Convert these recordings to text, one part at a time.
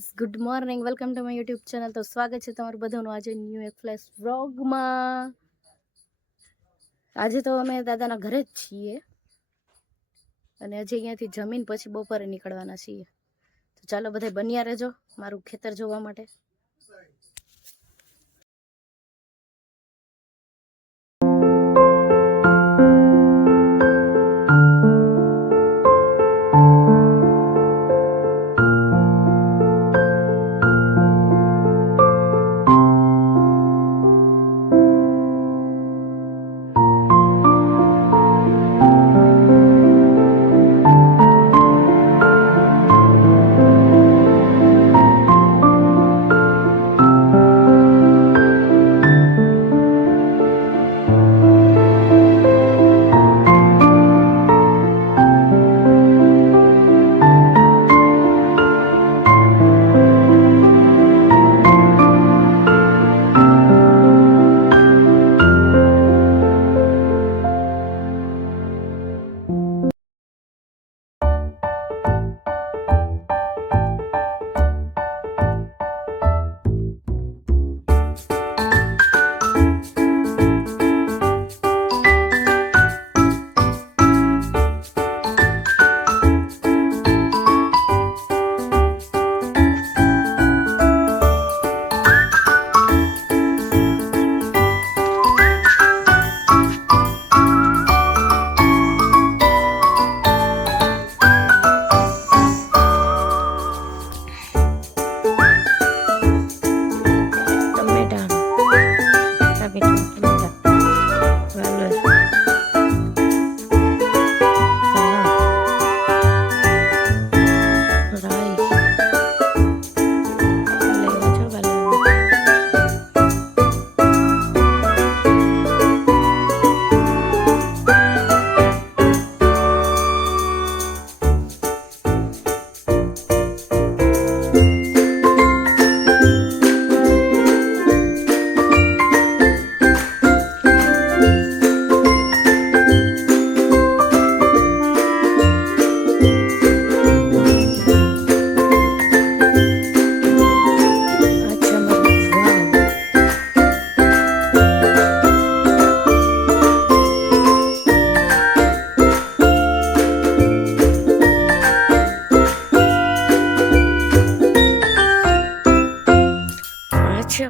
Guys, good morning, welcome to my YouTube channel. તો સ્વાગત છે તમારું બધાનું આજે ન્યૂ એક ફ્લેશ વ્લોગમાં. આજે તો અમે દાદાના ઘરે જ છીએ અને હજી અહીંયાથી જમીન પછી બપોરે નીકળવાના છીએ. તો ચાલો બધા બન્યા રહેજો મારું ખેતર જોવા માટે.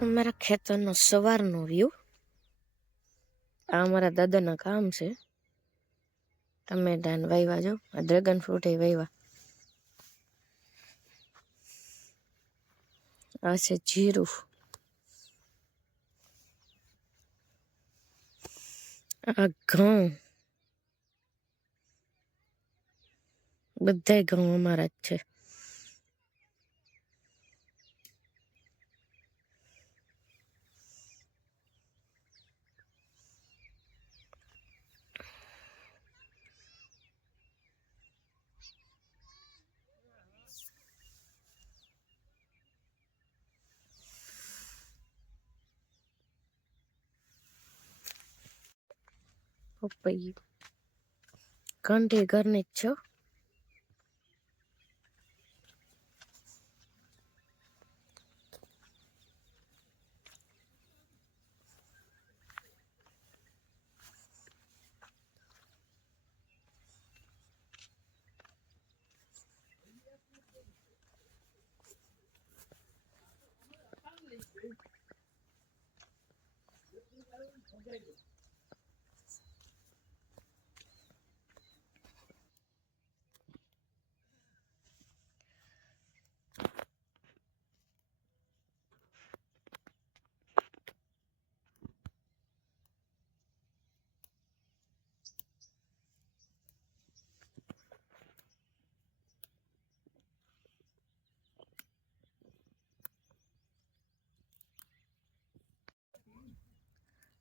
અમારા ખેતરનો સવારનો વ્યૂ. આ અમારા દાદાના કામ છે. ટમેટા ને વાવ્યા, જો આ ડ્રેગન ફ્રૂટ એ વાવ્યા. આ છે જીરું, આ ઘઉં, બધા ઘઉં અમારા જ છે. પપૈયું કંઠી ઘરની જ છો.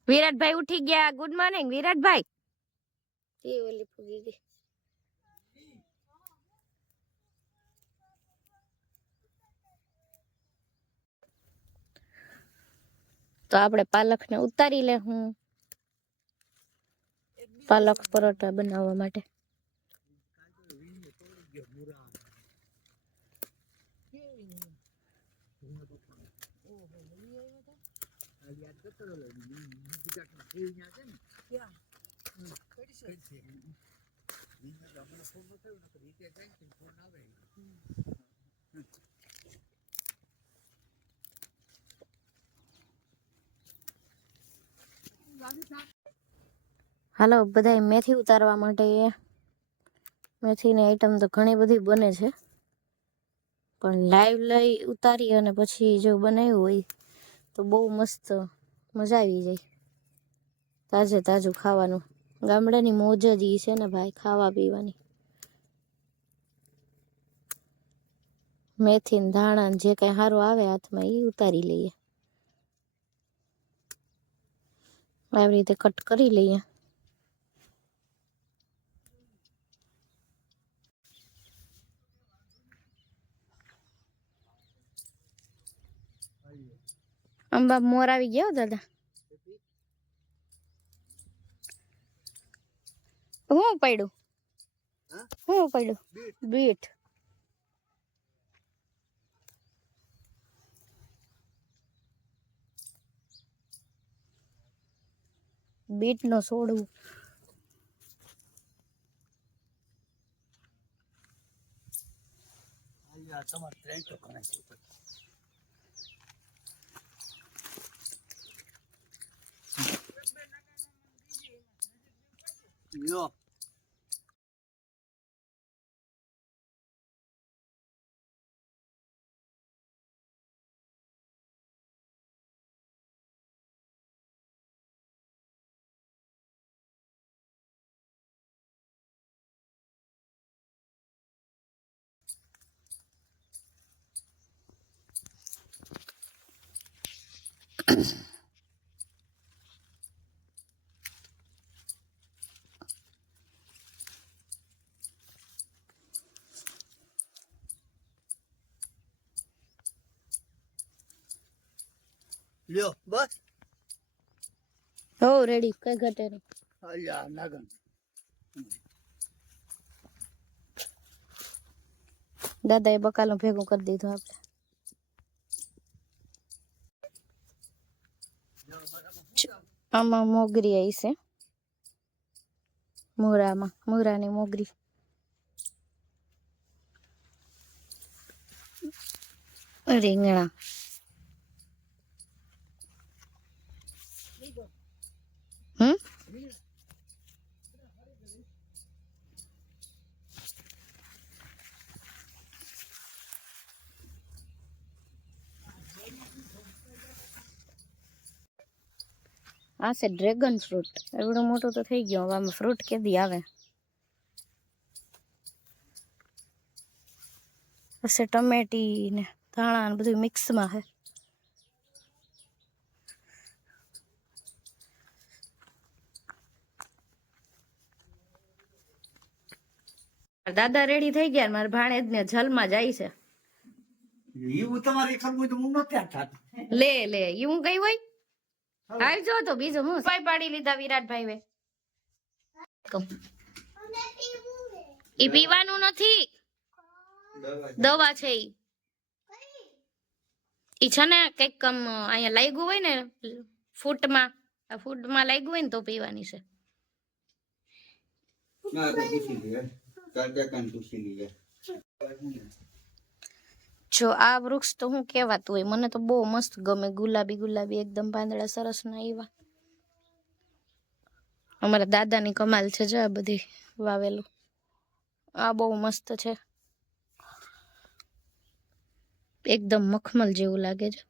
વિરાટભાઈ ઉઠી ગયા. Good morning વિરાટભાઈ. એ ઓલી પૂગી ગઈ. તો આપણે પાલક ને ઉતારી લે. હું પાલક પરોઠા બનાવવા માટે હાલો બધા મેથી ઉતારવા માટે મેથીની આઈટમ તો ઘણી બધી બને છે, પણ લાઈવ લઈ ઉતારી અને પછી જો બનાવ્યું હોય તો બહુ મસ્ત મજા આવી જાય. તાજે તાજું ખાવાનું, ગામડાની મોજ જ ઈ છે ને ભાઈ, ખાવા પીવાની. મેથી ને ધાણા જે કઈ સારું આવે હાથમાં એ ઉતારી લઈએ, આવી રીતે કટ કરી લઈએ. અંબા મોર આવી ગયો દાદા. હું પડ્યું બીટ. બીટ નો છોડવું. લ્યો બસ હો રેડી, કઈ ઘટે નહીં. અલ્યા નાગન દાદા એ બકાલું ભેગું કરી દીધું આપણે. આમાં મોગરી આવી છે, મોરાની મોગરી. રીંગણા આ છે ડ્રેગન ફ્રૂટ. એવડો મોટો તો થઈ ગયો, હવે આમાં ફ્રૂટ કેદી આવે. પછી ટમેટી ને ધાણા ને બધું મિક્સમાં છે. દાદા રેડી થઈ ગયા, મારા ભાણેજ ને જલમાં જાય છે. એવું તમારે ખબર તો હું નથી થાત. લે ઈ હું ગઈ હોય. આવજો તો બીજું હું પાઈ પાડી લીધા વિરાટભાઈ વે. ઈ પીવાનું નથી, દવા છે ઈ છે ને કઈક અહીંયા લાગ્યું હોય ને ફૂટમાં લાગ્યું હોય ને તો પીવાની છે. જો આ વૃક્ષ તો હું કેવાતું હોય, મને તો બહુ મસ્ત ગમે. ગુલાબી એકદમ પાંદડા સરસ ના એવા. અમારા દાદાની કમાલ છે જો આ બધી વાવેલું. આ બહુ મસ્ત છે, એકદમ મખમલ જેવું લાગે છે.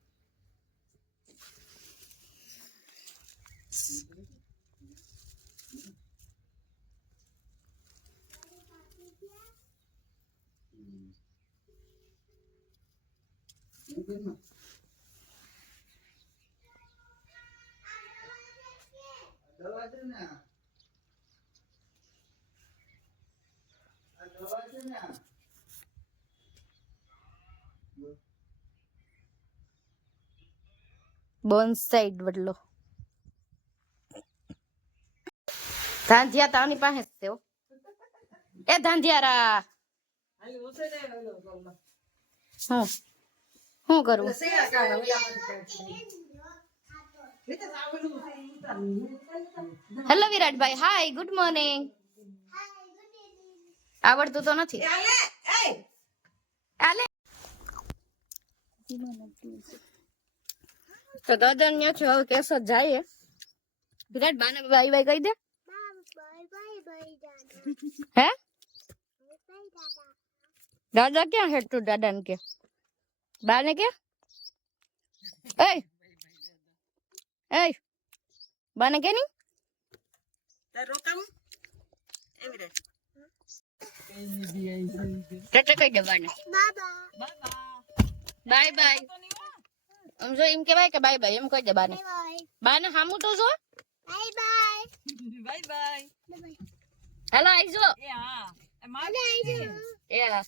બોનસાઈડ વડલો ધાંધિયા તાની પાસે જ છે. એ ધાંધિયારા હું શું કરવું? હેલો વિરાટભાઈ, હાય, ગુડ મોર્નિંગ. આવડતું તો નથી. આલે તો દાદા ને છે હવે કેસો જાય. વિરાટ બાને બાય બાય કહી દે. હે દાદા ક્યાં હે? તું દાદા ને કે બાને કે એ એ બાને કે ની એટલે કહી દે બાને બાય બાય. આમ જો એમ કેવાય કે બાય બાય એમ કહી દે બાને. બાને હામું તો જો bye bye bye bye. Hello આઈજો. એ હા માને આઈજો. એ હા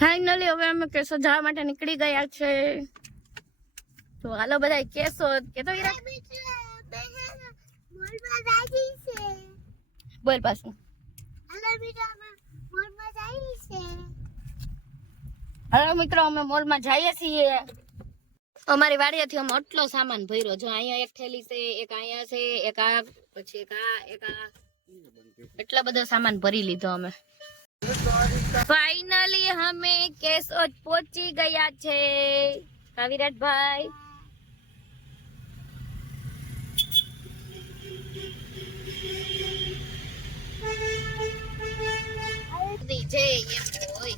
ફાઇનલી હવે અમે કેસો જવા માટે નીકળી ગયા છે. તો હાલો બધા કેસો કે તો બોલ પાછું. હવે મિત્રો અમે મોલમાં જઈએ છીએ. અમારી વાડીએથી અમે આટલો સામાન ભર્યો. જો અહીંયા એક થેલી છે, એક અહીંયા છે, એક આ, પછી એક આ એટલા બધા સામાન ભરી લીધો અમે. ફાઇનલી અમે કેશોદ પહોંચી ગયા છે. વિરાટભાઈ છે એમ હોય.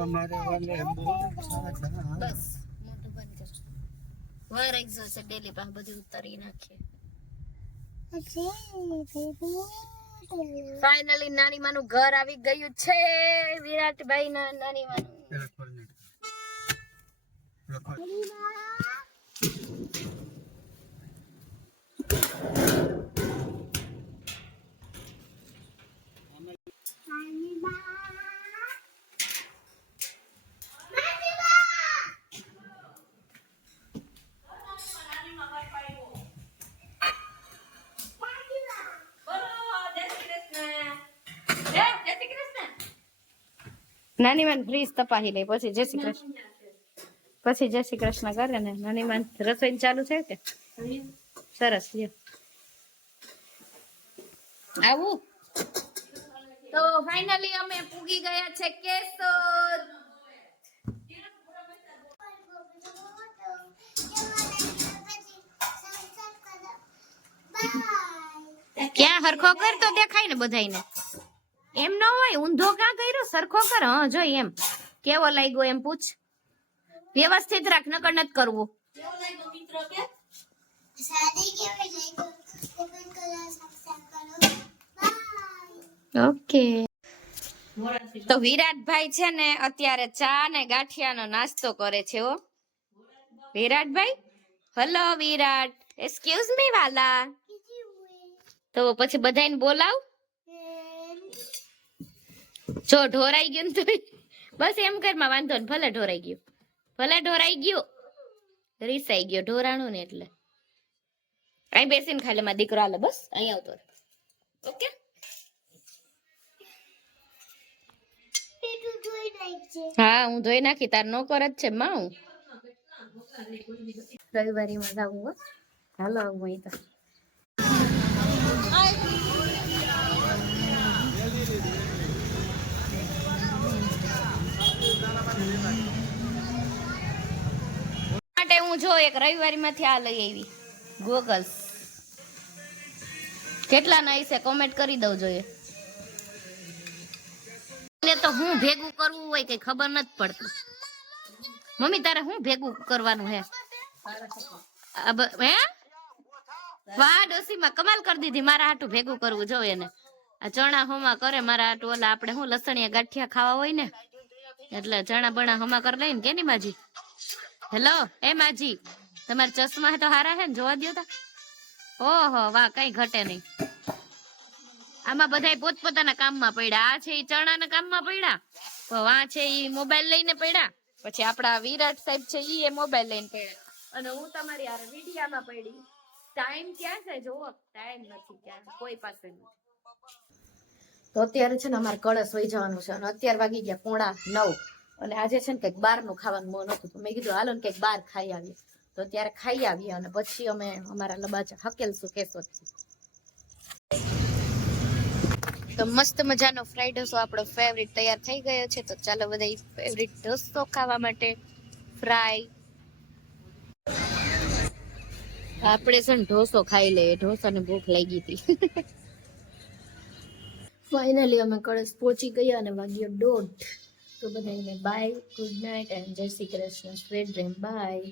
हमारे वाले बस मोटो बंद कर. વાર આવી જશે ડેલી પાસે બધું ઉતારી નાખીએ. ફાઇનલી નાની માનું ઘર આવી ગયું છે. વિરાટભાઈ ના નાની માનું. નાની માન ફ્રીજ તપાહી લે પછી જય શ્રી કૃષ્ણ. પછી જય શ્રી કૃષ્ણ કરે ને નાની માન રસોઈ ચાલુ છે કે સરસ લ્યો આવું. તો ફાઇનલી અમે પૂગી ગયા છે કેશોદ. ક્યાં હરખો કર તો દેખાય ને બધાયને. એમ ન હોય ઊંધો ક્યાં કર્યો સરખો કર. હા જો એમ કેવો લાગ્યો એમ પૂછ. વ્યવસ્થિત રાખ નકર નત કરવું. ઓકે તો વિરાટભાઈ છે ને અત્યારે ચા ને ગાંઠિયાનો નાસ્તો કરે છે. ઓ વિરાટભાઈ, હેલો વિરાટ, એક્સક્યુઝ મી વાલા. તો પછી બધાને બોલાવ. જો ઢોરાઈ ગયું તો બસ એમ કરમાં વાંધો ને. ભલે ઢોરાઈ ગયું, ભલે ઢોરાઈ ગયું, રીસાઈ ગયો ઢોરાણું ને એટલે અહીં બેસીને ખાલી માં દીકરો હાલે બસ અહીં આવતો. ઓકે હા હું ધોઈ નાખી. તાર નોકર જ છે માં. હું રવિવારી માં જાઉં. હાલો આવું અહીં તો. માટે હું જો એક રવિવારી માંથી આ લઈ આવી ગોગલ્સ. કેટલા ના હશે કોમેન્ટ કરી દઉં જોઈએ. તો હું ભેગું કરવું હોય કઈ ખબર નથી પડતું. મમ્મી તારે હું ભેગું કરવાનું હે? હે વાહ ડોસીમાં કમાલ કરી દીધી. મારા હાટું ભેગું કરવું જો એને. આ ચણા હોમા કરે મારા હાટું. ઓલા આપણે શું લસણિયા ગાંઠિયા ખાવા હોય ને એટલે ચણા બણા હમા કરી લઈને કે ની માજી. હેલો એ માજી, તમારા ચશ્મા તો હારા હે ને, જોવા દ્યો તા. ઓહો વાહ, કઈ ઘટે નહીં. આમાં બધા પોતપોતાના કામમાં પડ્યા. આ છે ઈ ચણાના કામમાં પડ્યા, વા છે ઈ મોબાઈલ લઈને પડ્યા, પછી આપડા વિરાટ સાહેબ છે ઈ એ મોબાઈલ લઈને પડ્યા, અને હું તમારી હારે વિડિયામાં પડી. ટાઈમ ક્યાં છે જોવો, ટાઈમ નથી ક્યાં કોઈ પાસે નથી. તો અત્યારે છે ને અમારે કળશ વહી જવાનું છે, અને અત્યારે વાગી ગયા 8:45, અને આજે છે ને કંઈક બહારનું ખાવાનું મન હતું, તો મેં કીધું હાલો ને કંઈક બહાર ખાઈ આવીએ. તો અત્યારે ખાઈ આવીએ અને પછી અમે અમારા લબાચા હકેલશું કેશોદથી. તો મસ્ત મજાનો ફ્રાઈડ ઢોસો આપણો ફેવરિટ તૈયાર થઈ ગયો છે. તો ચાલો બધા ફેવરિટ ઢોસો ખાવા માટે ફ્રાય. આપણે છે ને ઢોસો ખાઈ લઈએ, ઢોસાને ભૂખ લાગી હતી. ફાઇનલી અમે કળશ પહોંચી ગયા અને વાગ્યો 1:30. તો બધાને બાય, ગુડ નાઇટ એન્ડ જય Shri Krishna, sweet dream, by.